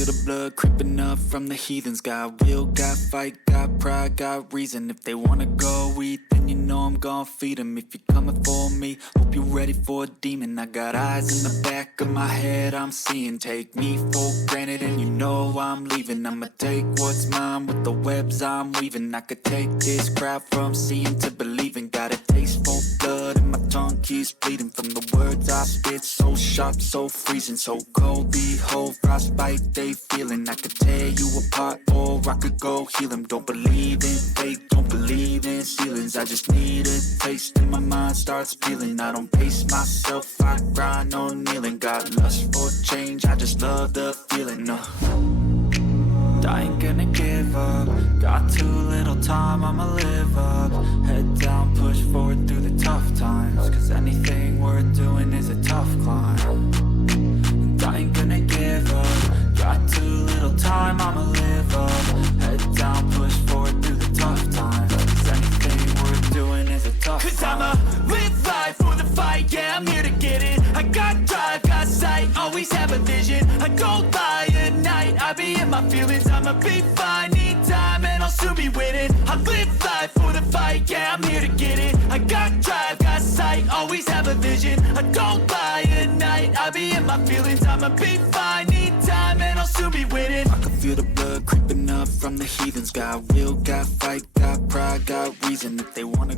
feel the blood creeping up from the heathens. Got will, got fight, got pride, got reason. If they wanna go eat, then you know I'm gon' feed them. If you're coming for me, hope you're ready for a demon. I got eyes in the back of my head, I'm seeing. Take me for granted and you know I'm leaving. I'ma take what's mine with the webs I'm weaving. I could take this crowd from seeing to believing. Got a taste for blood and my tongue keeps bleeding from the words I spit. So sharp, so freezing, so cold. Behold, frostbite they feeling. I could tear you apart or I could go heal them. Don't believe in fate, don't believe in ceilings. I just need a taste and my mind starts peeling. I don't pace myself, I grind on kneeling. Got lust for change, I just love the feeling. I ain't gonna give up. Got too little time, I'ma live up. Head down, push forward through the tough times. Cause anything worth doing is a tough climb. And I ain't gonna give up. Got too little time, I'ma live up. Head down, push forward through the tough times. Cause anything worth doing is a tough climb. Cause I'ma live life for the fight, yeah, I'm here to get it. I got drive, got sight, always have a vision. I don't lie at night, I be in my feelings. I'ma be fine, need time, and I'll soon be winning. I live life for the fight, yeah, I'm here to get it. I got drive, got sight, always have a vision. I don't lie at night, I be in my feelings. I'ma be fine, need time, and I'll soon be winning. I can feel the blood creeping up from the heathens. Got will, got fight, got pride, got reason. If they wanna